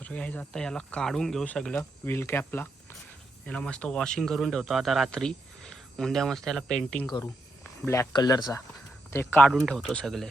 तर गाईज आता याला काढून घेऊ सगळं व्हील कॅपला. याला मस्त वॉशिंग करून ठेवतो आता रात्री. उद्या मस्त याला पेंटिंग करू ब्लॅक कलरचा. ते काढून ठेवतो सगळे.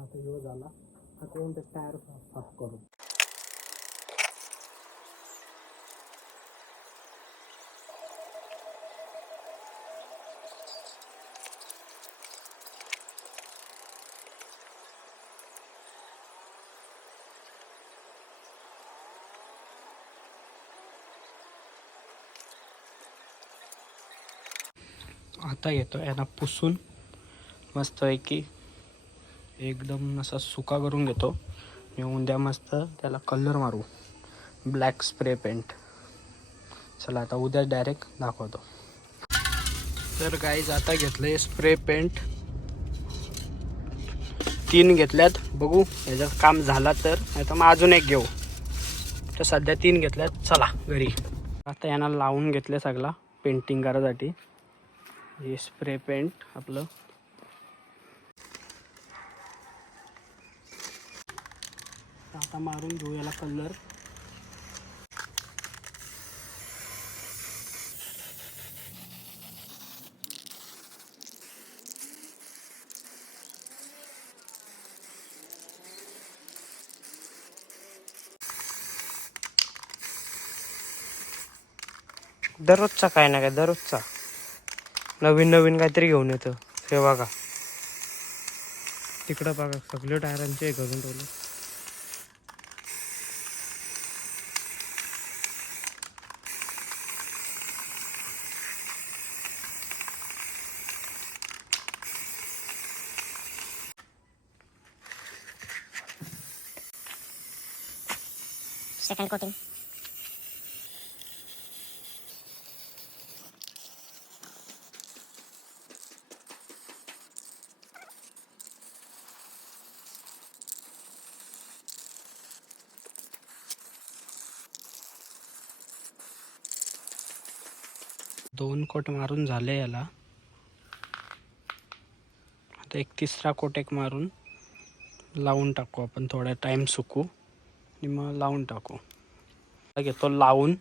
आता ह्यो झाला. आता येऊन ते टायर साफ करू. आता येतो याला पुसून मस्त आहे की एकदम असा सुका करून घेतो. मी उद्या मस्त त्याला कलर मारू ब्लॅक स्प्रे पेंट. चला आता उद्या डायरेक्ट दाखवतो. तर गाईज आता घेतलं स्प्रे पेंट 3 घेतल्यात. बघू याचं काम झाला तर, नाही तर मग अजून एक घेऊ. तर सध्या 3 घेतल्यात. चला घरी. आता यांना लावून घेतलं सगळा पेंटिंग करायसाठी. हे स्प्रे पेंट आपलं. आता मारून घेऊ याला कलर. दररोजचा काय ना काय दररोजचा नवीन नवीन काहीतरी घेऊन येतं. हे बघा तिकडं बघा सगळे टायरांचे हे करून ठेवले. Second coating. दोन कोट मारून झाले याला. आता एक तिसरा कोट एक मारून लावून टाकू आपण. थोडा टाइम सुकू आणि मग लावून टाकू. घेतो लावून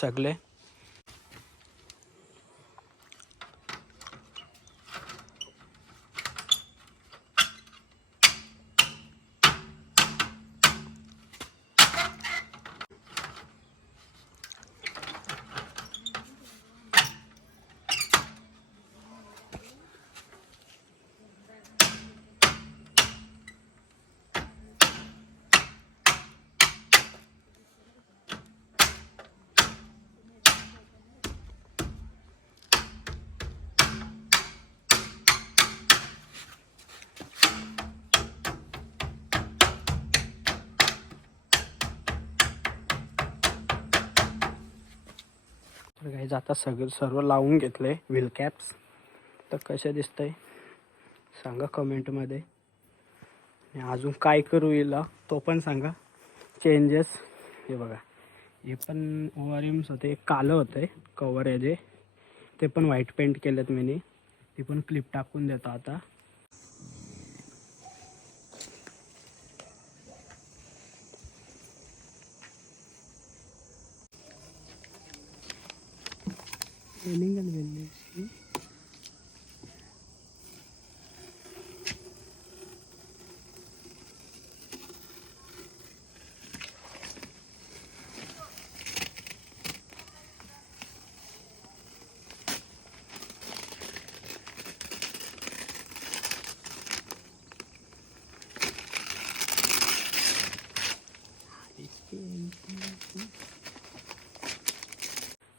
सगळे. तर काही आता सर्व लावून घेतले व्हील कॅप्स. तर कसे दिसतंय सांगा कमेंटमध्ये. आणि अजून काय करू येईल तो पण सांगा चेंजेस. हे बघा हे पण ओआरएम्स होते, एक कालं होतं कवर आहे जे, ते पण व्हाईट पेंट केलेत मी. ती पण क्लिप टाकून देतो आता.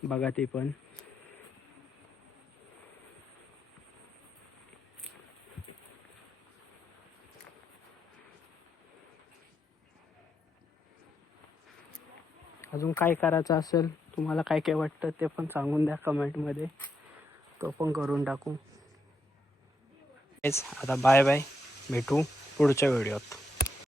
बघा ते पण अजून काय करायचं असेल, तुम्हाला काय काय वाटतं ते पण सांगून द्या कमेंटमध्ये, तो पण करून टाकू. आता बाय बाय, भेटू पुढच्या व्हिडिओत.